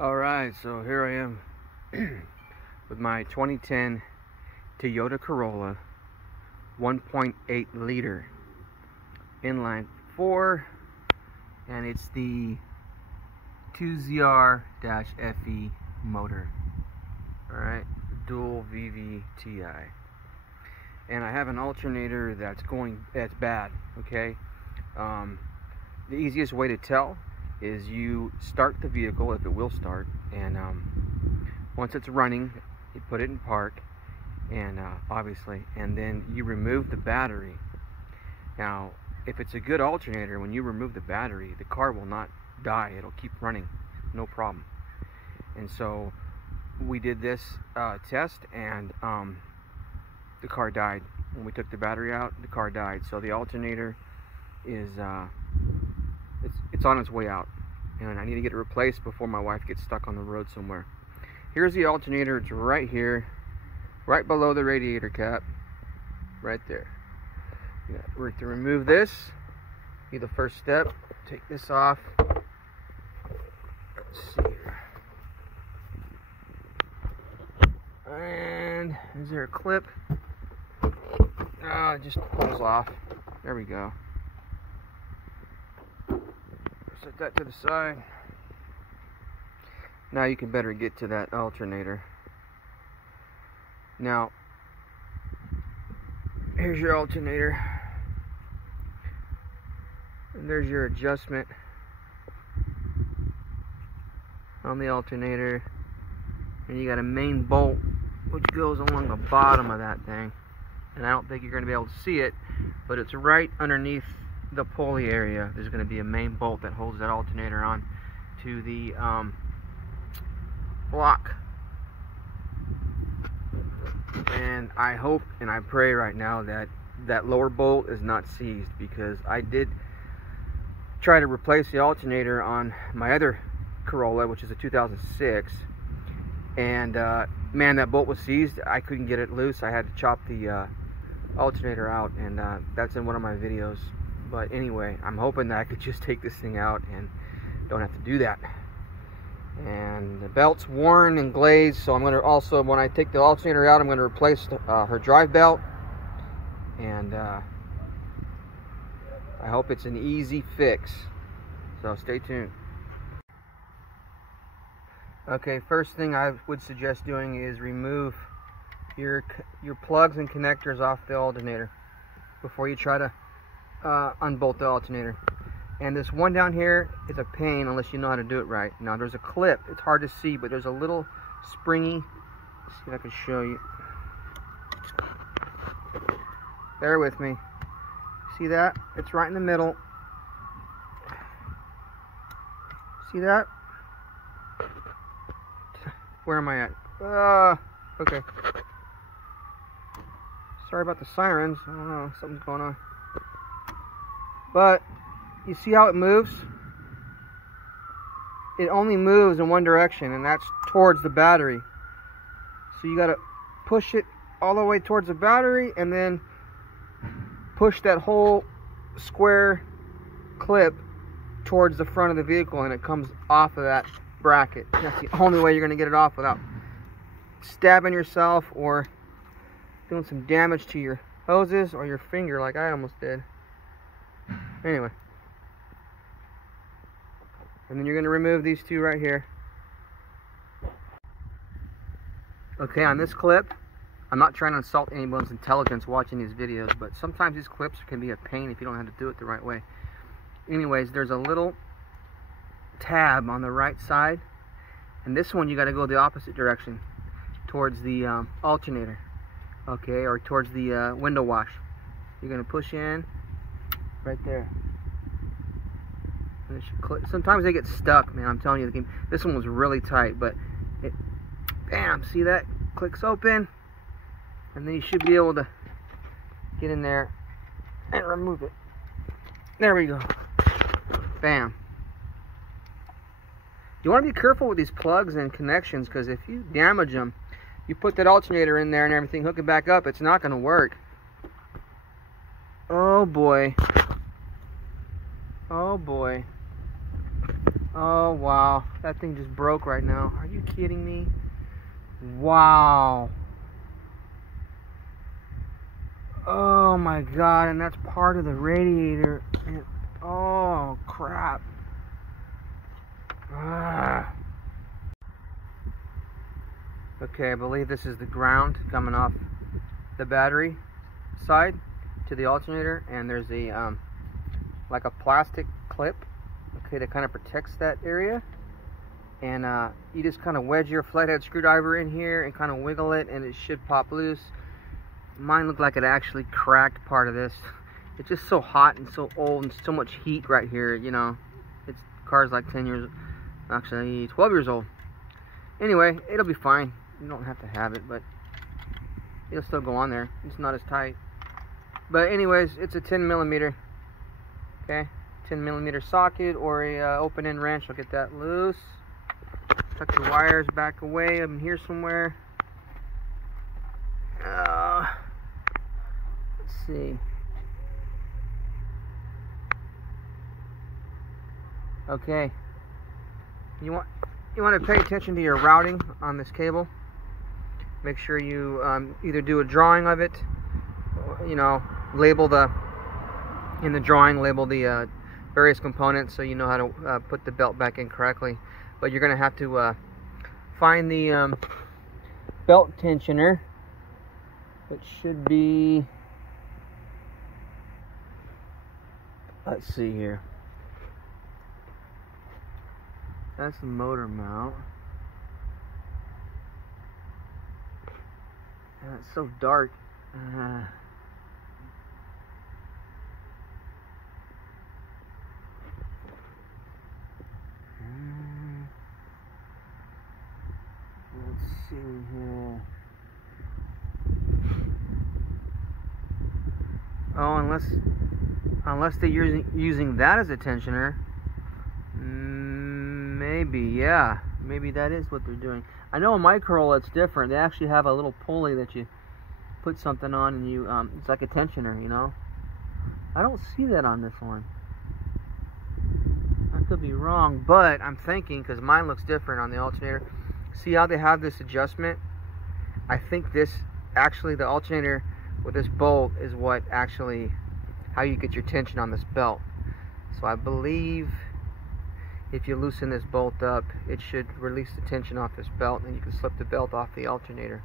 Alright, so here I am with my 2010 Toyota Corolla 1.8 liter inline 4, and it's the 2ZR-FE motor. Alright, dual VVTi. And I have an alternator that's bad, okay? The easiest way to tell is you start the vehicle, if it will start, and once it's running, you put it in park, and obviously, and then you remove the battery. Now, if it's a good alternator, when you remove the battery, the car will not die. It'll keep running, no problem. And so we did this test, and the car died. When we took the battery out, the car died. So the alternator is it's on its way out, and I need to get it replaced before my wife gets stuck on the road somewhere. Here's the alternator. It's right here, right below the radiator cap, right there. We're to remove this. Be the first step. Take this off. Let's see here. And is there a clip? It just pulls off. There we go. Set that to the side. Now you can better get to that alternator. Now, here's your alternator. And there's your adjustment on the alternator. And you got a main bolt which goes along the bottom of that thing. And I don't think you're going to be able to see it, but it's right underneath the pulley area. There's going to be a main bolt that holds that alternator on to the block. And I hope and I pray right now that that lower bolt is not seized, because I did try to replace the alternator on my other Corolla, which is a 2006, and man, that bolt was seized. I couldn't get it loose. I had to chop the alternator out, and that's in one of my videos. But anyway, I'm hoping that I could just take this thing out and don't have to do that. And the belt's worn and glazed, so I'm going to also, when I take the alternator out, I'm going to replace her drive belt. And I hope it's an easy fix. So stay tuned. Okay, first thing I would suggest doing is remove your plugs and connectors off the alternator before you try to unbolt the alternator. And this one down here is a pain unless you know how to do it right. Now there's a clip. It's hard to see, but there's a little springy. Let's see if I can show you. Bear with me. See that? It's right in the middle. See that? Where am I at? Okay. Sorry about the sirens. I don't know, something's going on. But you see how it moves? It only moves in one direction, and that's towards the battery. So you gotta push it all the way towards the battery, and then push that whole square clip towards the front of the vehicle, and it comes off of that bracket. That's the only way you're gonna get it off without stabbing yourself or doing some damage to your hoses or your finger like I almost did. Anyway, and then you're going to remove these two right here. Okay, on this clip, I'm not trying to insult anyone's intelligence watching these videos, but sometimes these clips can be a pain if you don't know how to do it the right way. Anyways, there's a little tab on the right side, and this one you got to go the opposite direction towards the alternator, okay, or towards the window wash. You're going to push in right there. And it should click. Sometimes they get stuck, man. I'm telling you, this one was really tight, but it, bam, see that? Clicks open, and then you should be able to get in there and remove it. There we go. Bam. You want to be careful with these plugs and connections, because if you damage them, you put that alternator in there and everything, hook it back up, it's not going to work. Oh boy. Oh boy. Oh wow, that thing just broke right now. Are you kidding me? Wow. Oh my god, and that's part of the radiator. And, oh crap. Ah. Okay, I believe this is the ground coming off the battery side to the alternator, and there's a like a plastic clip, okay, that kind of protects that area. And you just kind of wedge your flathead screwdriver in here and kind of wiggle it, and it should pop loose. Mine looked like it actually cracked part of this. It's just so hot and so old and so much heat right here, you know. It's car's like 10 years, actually 12 years old. Anyway, it'll be fine. You don't have to have it, but it'll still go on there. It's not as tight. But anyways, it's a 10 millimeter. Okay, 10 millimeter socket or a open end wrench. I'll get that loose. Tuck the wires back away. I'm here somewhere. Let's see. Okay. You want to pay attention to your routing on this cable. Make sure you either do a drawing of it, or, you know, label the various components so you know how to put the belt back in correctly. But you're going to have to find the belt tensioner. It should be, let's see here. That's the motor mount. It's so dark. Let's see here. Oh, unless they're using that as a tensioner. Maybe, yeah. Maybe that is what they're doing. I know in my Corolla it's different. They actually have a little pulley that you put something on and you, it's like a tensioner, you know. I don't see that on this one. I could be wrong, but I'm thinking, because mine looks different on the alternator. See how they have this adjustment? I think this, actually the alternator with this bolt is what actually, how you get your tension on this belt. So I believe if you loosen this bolt up, it should release the tension off this belt, and you can slip the belt off the alternator.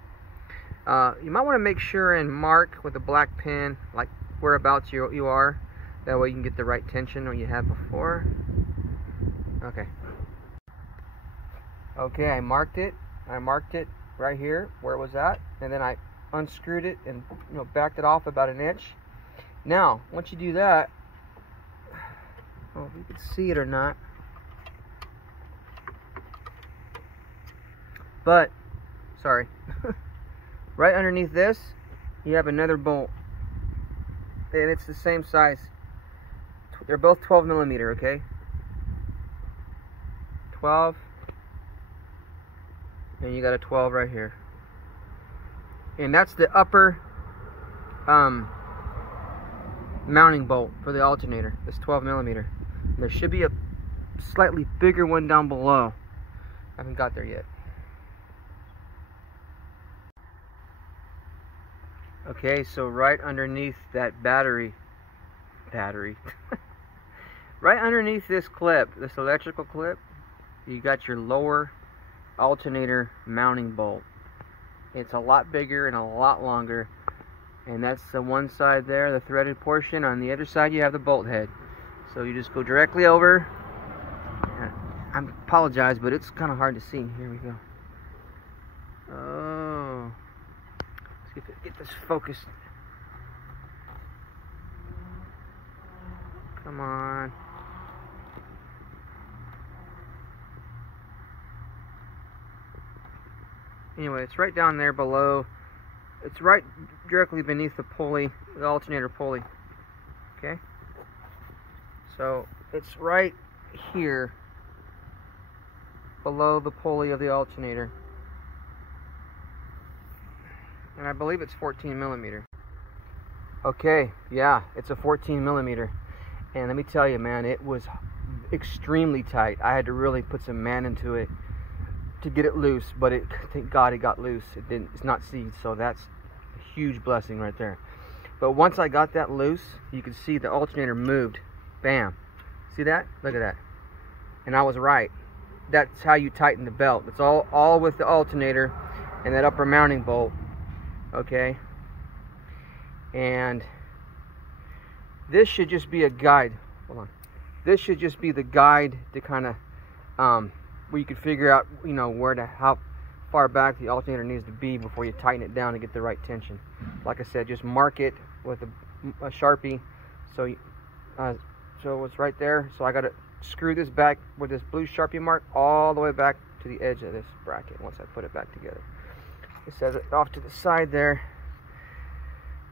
You might want to make sure and mark with a black pen, like whereabouts you are. That way you can get the right tension what you had before. Okay. Okay, I marked it. I marked it right here where it was at, and then I unscrewed it and, you know, backed it off about 1 inch. Now, once you do that, I don't know if you can see it or not, but sorry, right underneath this you have another bolt, and it's the same size. They're both 12 millimeter, okay? 12, and you got a 12 right here, and that's the upper mounting bolt for the alternator. This 12 millimeter. There should be a slightly bigger one down below. I haven't got there yet. Okay, so right underneath that battery right underneath this clip, this electrical clip, you got your lower alternator mounting bolt. It's a lot bigger and a lot longer, and that's the one side there, the threaded portion. On the other side you have the bolt head. So you just go directly over. I apologize, but it's kind of hard to see. Here we go. Oh, let's get this focused. Come on. Anyway, it's right down there below. It's right directly beneath the pulley, the alternator pulley. Okay? So it's right here below the pulley of the alternator. And I believe it's 14 millimeter. Okay, yeah, it's a 14 millimeter. And let me tell you, man, it was extremely tight. I had to really put some man into it to get it loose, but thank God it got loose. It's not seized, so that's a huge blessing right there. But once I got that loose, you can see the alternator moved. Bam. See that? Look at that. And I was right. That's how you tighten the belt. It's all with the alternator and that upper mounting bolt. Okay? And this should just be a guide. Hold on. This should just be the guide to kind of where you can figure out, you know, how far back the alternator needs to be before you tighten it down to get the right tension. Like I said, just mark it with a Sharpie, so it's right there. So I got to screw this back with this blue Sharpie mark all the way back to the edge of this bracket. Once I put it back together, it set it off to the side there,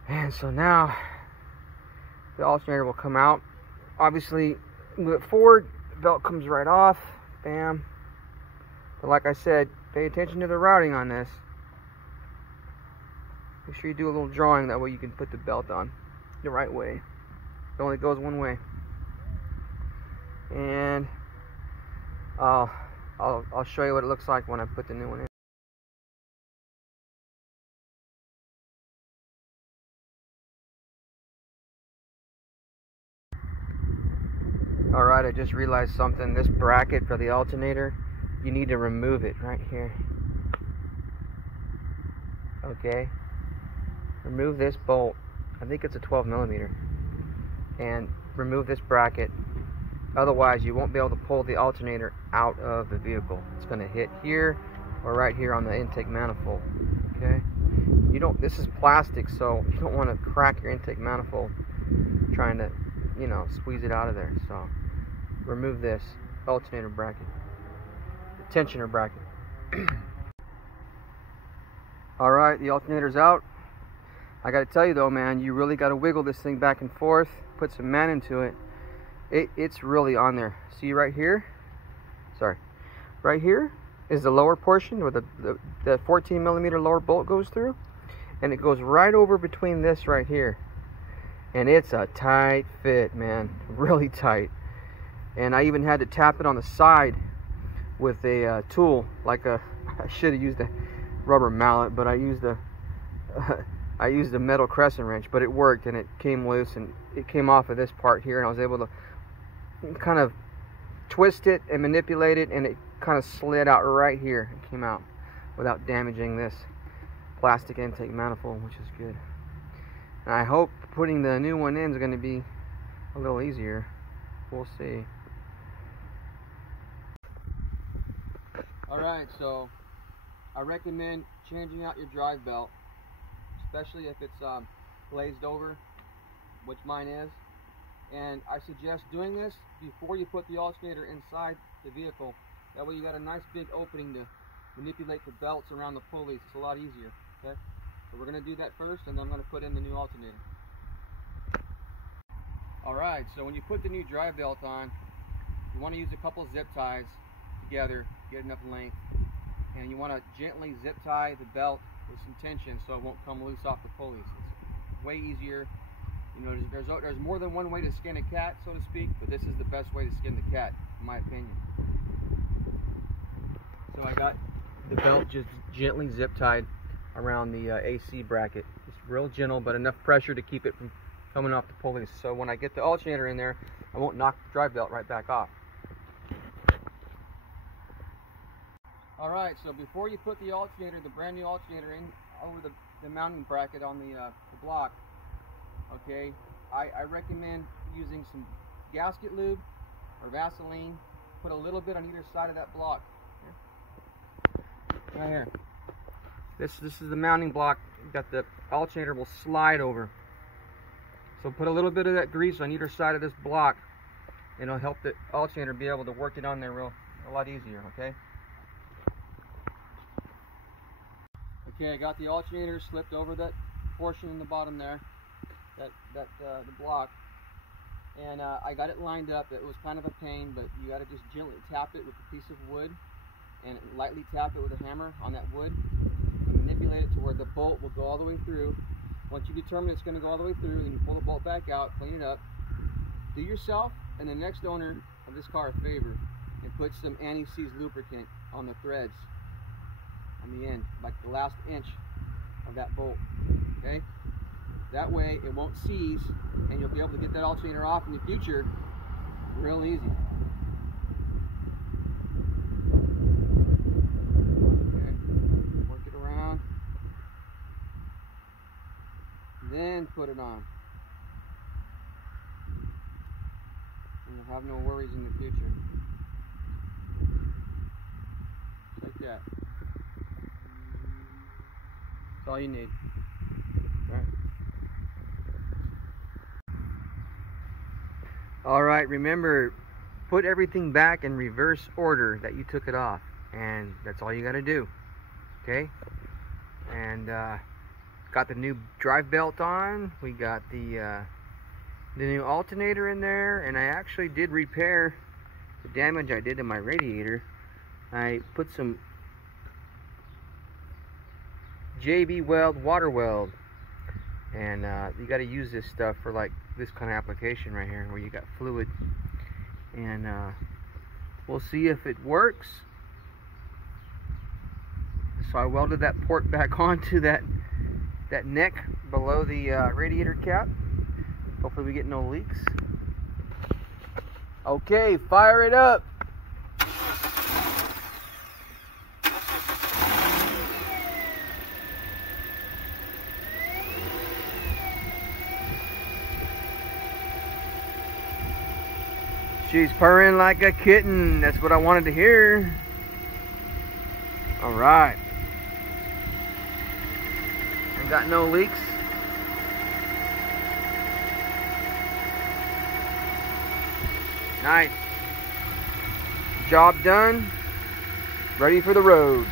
and so now the alternator will come out. Obviously, move it forward, the belt comes right off. Bam. But like I said, pay attention to the routing on this. Make sure you do a little drawing, that way you can put the belt on the right way. It only goes one way. And I'll show you what it looks like when I put the new one in. Alright, I just realized something. This bracket for the alternator, you need to remove it right here. Okay? Remove this bolt. I think it's a 12mm. And remove this bracket. Otherwise, you won't be able to pull the alternator out of the vehicle. It's going to hit here or right here on the intake manifold. Okay? This is plastic, so you don't want to crack your intake manifold trying to, you know, squeeze it out of there. So remove this alternator bracket, the tensioner bracket. Alright, the alternator's out. I gotta tell you though, man, you really gotta wiggle this thing back and forth, put some man into it. It's really on there. See right here? Sorry. Right here is the lower portion where the 14mm lower bolt goes through, and it goes right over between this right here. And it's a tight fit, man, really tight. And I even had to tap it on the side with a tool, like I should have used a rubber mallet, but I used a metal crescent wrench, but it worked, and it came loose, and it came off of this part here, and I was able to kind of twist it and manipulate it, and it kind of slid out right here. It came out without damaging this plastic intake manifold, which is good. And I hope putting the new one in is going to be a little easier. We'll see. Alright, so I recommend changing out your drive belt, especially if it's glazed over, which mine is. And I suggest doing this before you put the alternator inside the vehicle. That way you got a nice big opening to manipulate the belts around the pulleys. It's a lot easier. Okay? So we're going to do that first, and then I'm going to put in the new alternator. Alright, so when you put the new drive belt on, you want to use a couple zip ties together, get enough length, and you want to gently zip tie the belt with some tension so it won't come loose off the pulleys. It's way easier. You know, there's more than one way to skin a cat, so to speak, but this is the best way to skin the cat, in my opinion. So I got the belt just gently zip tied around the AC bracket. It's real gentle, but enough pressure to keep it from coming off the pulleys. So when I get the alternator in there, I won't knock the drive belt right back off. Alright, so before you put the alternator, the brand new alternator, in over the mounting bracket on the block, okay, I recommend using some gasket lube or Vaseline. Put a little bit on either side of that block. Right here. This is the mounting block that the alternator will slide over. So put a little bit of that grease on either side of this block, and it'll help the alternator be able to work it on there a lot easier, okay? Okay, I got the alternator slipped over that portion in the bottom there, the block, and I got it lined up. It was kind of a pain, but you got to just gently tap it with a piece of wood, and lightly tap it with a hammer on that wood, and manipulate it to where the bolt will go all the way through. Once you determine it's going to go all the way through, then you pull the bolt back out, clean it up, do yourself and the next owner of of this car a favor and put some anti-seize lubricant on the threads on the end, like the last inch of that bolt. Okay? That way it won't seize and you'll be able to get that alternator off in the future real easy. Okay, work it around, then put it on. And you'll have no worries in the future. Just like that. That's all you need. Alright, remember, put everything back in reverse order that you took it off, and that's all you got to do. Okay? And got the new drive belt on, we got the new alternator in there, and I actually did repair the damage I did to my radiator. I put some JB weld, water weld, and you got to use this stuff for like this kind of application right here where you got fluid, and we'll see if it works. So I welded that port back onto that neck below the radiator cap. Hopefully we get no leaks. Okay, fire it up. She's purring like a kitten. That's what I wanted to hear. All right. I got no leaks. Nice. Job done. Ready for the road.